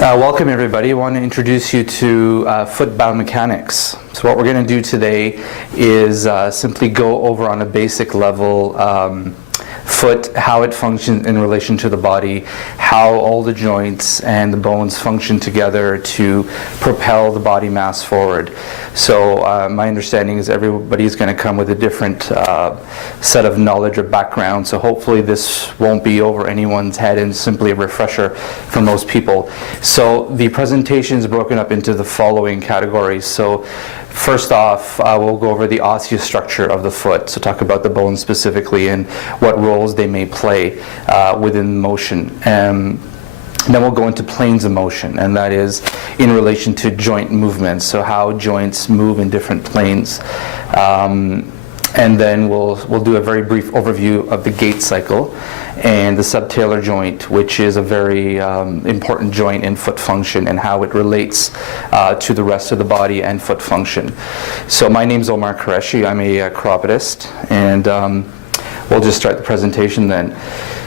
Welcome everybody. I want to introduce you to foot biomechanics. So what we're going to do today is simply go over on a basic level foot, how it functions in relation to the body, how all the joints and the bones function together to propel the body mass forward. So my understanding is everybody is going to come with a different set of knowledge or background, so hopefully this won't be over anyone's head and simply a refresher for most people. So the presentation is broken up into the following categories. So first off, we'll go over the osseous structure of the foot, so talk about the bones specifically and what roles they may play within motion. Then we'll go into planes of motion, and that is in relation to joint movements, so how joints move in different planes. And then we'll do a very brief overview of the gait cycle and the subtalar joint, which is a very important joint in foot function and how it relates to the rest of the body and foot function. So my name is Omar Qureshi. I'm a chiropodist, and we'll just start the presentation then.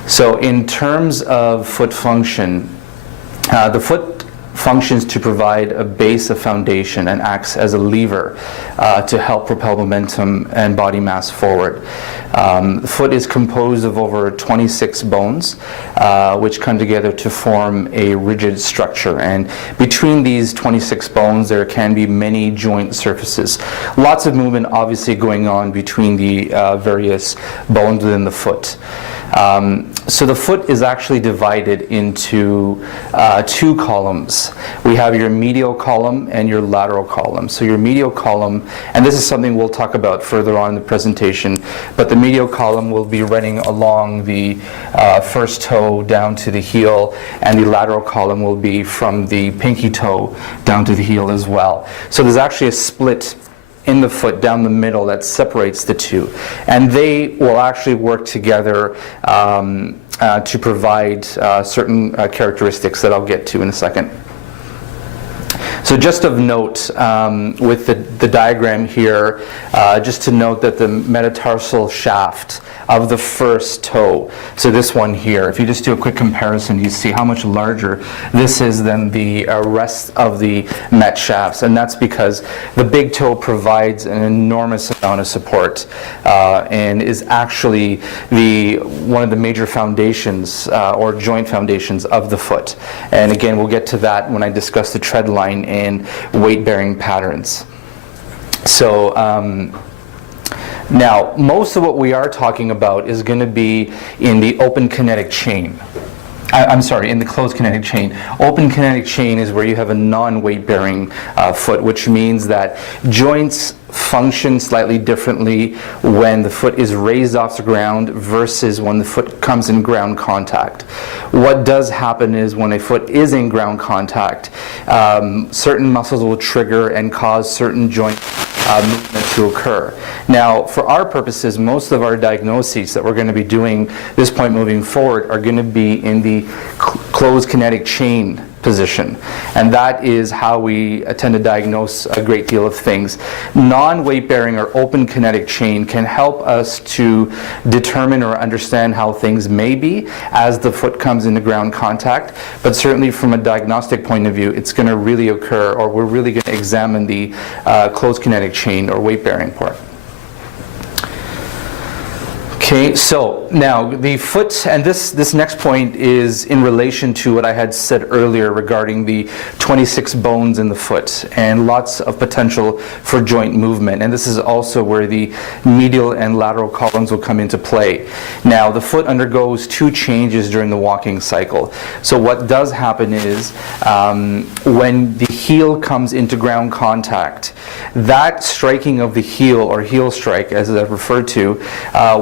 So in terms of foot function, the foot functions to provide a base of foundation and acts as a lever to help propel momentum and body mass forward. The foot is composed of over 26 bones, which come together to form a rigid structure. And between these 26 bones, there can be many joint surfaces. Lots of movement obviously going on between the various bones within the foot. So the foot is actually divided into two columns. We have your medial column and your lateral column. So your medial column, and this is something we'll talk about further on in the presentation, but the medial column will be running along the first toe down to the heel, and the lateral column will be from the pinky toe down to the heel as well. So there's actually a split in the foot down the middle that separates the two, and they will actually work together to provide certain characteristics that I'll get to in a second. So just of note, with the diagram here, just to note that the metatarsal shaft of the first toe, so this one here, if you just do a quick comparison, you see how much larger this is than the rest of the met shafts, and that's because the big toe provides an enormous amount of support and is actually one of the major foundations or joint foundations of the foot. And again, we'll get to that when I discuss the tread line and weight-bearing patterns. So now, most of what we are talking about is going to be in the open kinetic chain. I'm sorry, in the closed kinetic chain. Open kinetic chain is where you have a non-weight-bearing foot, which means that joints function slightly differently when the foot is raised off the ground versus when the foot comes in ground contact. What does happen is when a foot is in ground contact, certain muscles will trigger and cause certain joint movement to occur. Now, for our purposes, most of our diagnoses that we're going to be doing this point moving forward are going to be in the closed kinetic chain position, and that is how we tend to diagnose a great deal of things. Non-weight bearing or open kinetic chain can help us to determine or understand how things may be as the foot comes into ground contact, but certainly from a diagnostic point of view, it's going to really occur, or we're really going to examine the closed kinetic chain or weight bearing part. Okay, so now the foot, and this next point is in relation to what I had said earlier regarding the 26 bones in the foot and lots of potential for joint movement. And this is also where the medial and lateral columns will come into play. Now, the foot undergoes two changes during the walking cycle. So what does happen is when the heel comes into ground contact, that striking of the heel, or heel strike as I've referred to,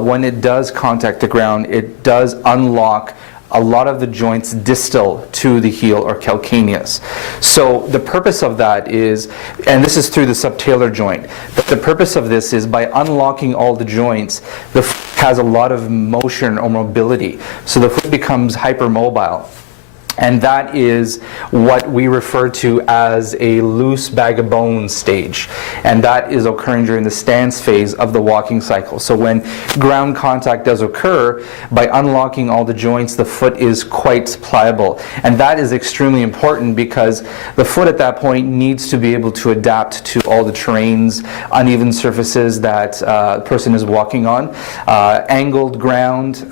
when it does contact the ground, it does unlock a lot of the joints distal to the heel or calcaneus. So the purpose of that is, and this is through the subtalar joint, but the purpose of this is by unlocking all the joints, the foot has a lot of motion or mobility. So the foot becomes hypermobile. And that is what we refer to as a loose bag of bones stage. And that is occurring during the stance phase of the walking cycle. So when ground contact does occur, by unlocking all the joints, the foot is quite pliable. And that is extremely important because the foot at that point needs to be able to adapt to all the terrains, uneven surfaces that the person is walking on. Angled ground,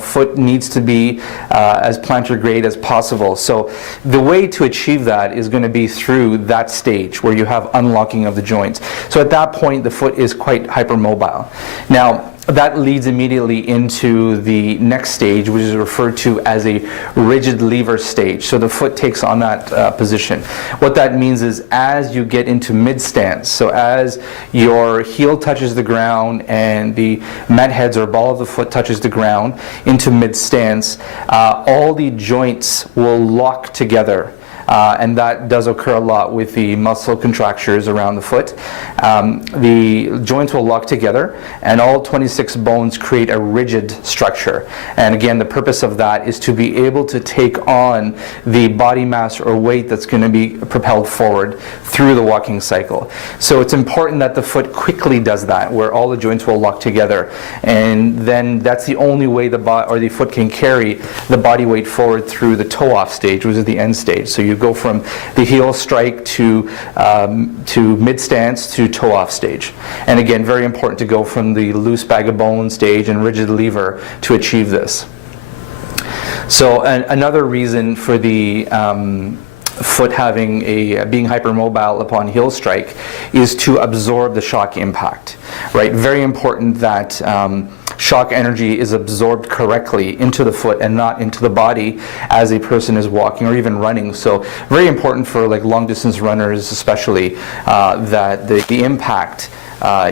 foot needs to be as plantar grade as possible. So the way to achieve that is going to be through that stage where you have unlocking of the joints. So at that point, the foot is quite hypermobile. Now, that leads immediately into the next stage, which is referred to as a rigid lever stage. So the foot takes on that position. What that means is as you get into mid-stance, so as your heel touches the ground and the mat heads or ball of the foot touches the ground into mid-stance, all the joints will lock together. And that does occur a lot with the muscle contractures around the foot. The joints will lock together and all 26 bones create a rigid structure. And again, the purpose of that is to be able to take on the body mass or weight that's going to be propelled forward through the walking cycle. So it's important that the foot quickly does that, where all the joints will lock together. And then that's the only way the foot can carry the body weight forward through the toe-off stage, which is the end stage. So you go from the heel strike to mid-stance to toe-off stage. And again, very important to go from the loose bag of bones stage and rigid lever to achieve this. So another reason for the foot being hypermobile upon heel strike is to absorb the shock impact, right? Very important that shock energy is absorbed correctly into the foot and not into the body as a person is walking or even running. So very important for like long distance runners especially, that the impact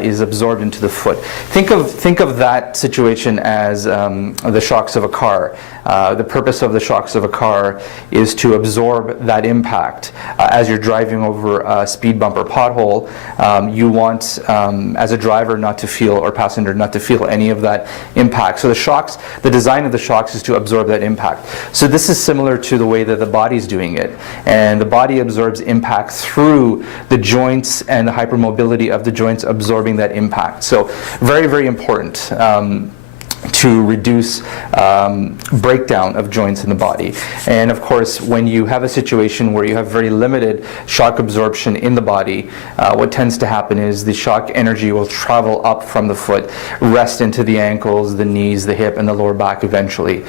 is absorbed into the foot. Think of that situation as the shocks of a car. The purpose of the shocks of a car is to absorb that impact. As you're driving over a speed bump or pothole, you want, as a driver, not to feel, or passenger, not to feel any of that impact. So the design of the shocks is to absorb that impact. So this is similar to the way that the body's doing it. And the body absorbs impact through the joints and the hypermobility of the joints absorbing that impact. So very, very important to reduce breakdown of joints in the body. And of course, when you have a situation where you have very limited shock absorption in the body, what tends to happen is the shock energy will travel up from the foot, rest into the ankles, the knees, the hip, and the lower back eventually.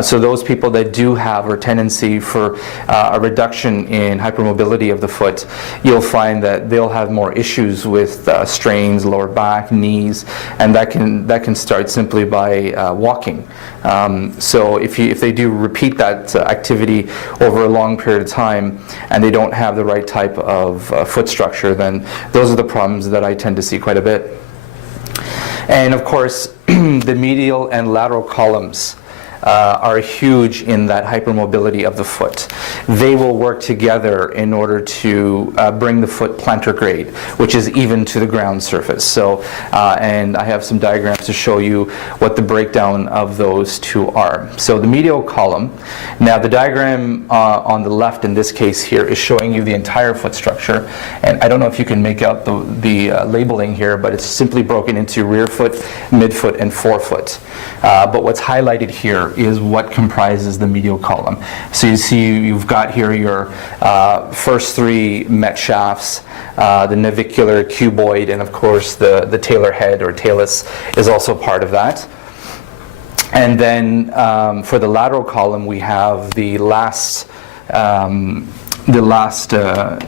So those people that do have a tendency for a reduction in hypermobility of the foot, you'll find that they'll have more issues with strains, lower back, knees, and that can start simply by walking. So if they do repeat that activity over a long period of time and they don't have the right type of foot structure, then those are the problems that I tend to see quite a bit. And of course, the medial and lateral columns are huge in that hypermobility of the foot. They will work together in order to bring the foot plantar grade, which is even to the ground surface. So, and I have some diagrams to show you what the breakdown of those two are. So the medial column, now the diagram on the left in this case here is showing you the entire foot structure. And I don't know if you can make out the labeling here, but it's simply broken into rear foot, midfoot, and forefoot. But what's highlighted here is what comprises the medial column. So you see you've got here your first three met shafts, the navicular cuboid, and of course the talar head or talus is also part of that. And then for the lateral column we have the last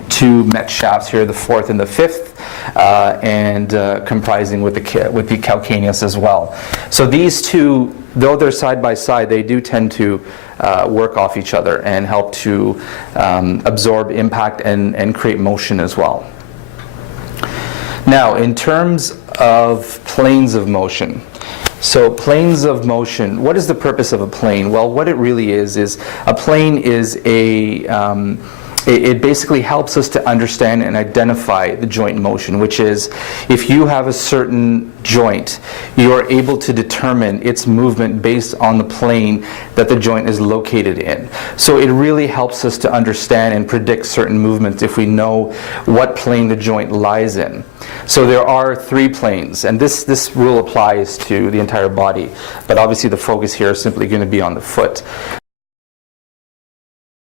two met shafts here, the fourth and the fifth, and comprising with the calcaneus as well. So these two, though they're side by side, they do tend to work off each other and help to absorb impact and create motion as well. Now, in terms of planes of motion, so planes of motion, what is the purpose of a plane? Well, what it really is a plane is it basically helps us to understand and identify the joint motion, which is if you have a certain joint, you are able to determine its movement based on the plane that the joint is located in. So it really helps us to understand and predict certain movements if we know what plane the joint lies in. So there are 3 planes, and this rule applies to the entire body, but obviously the focus here is simply going to be on the foot.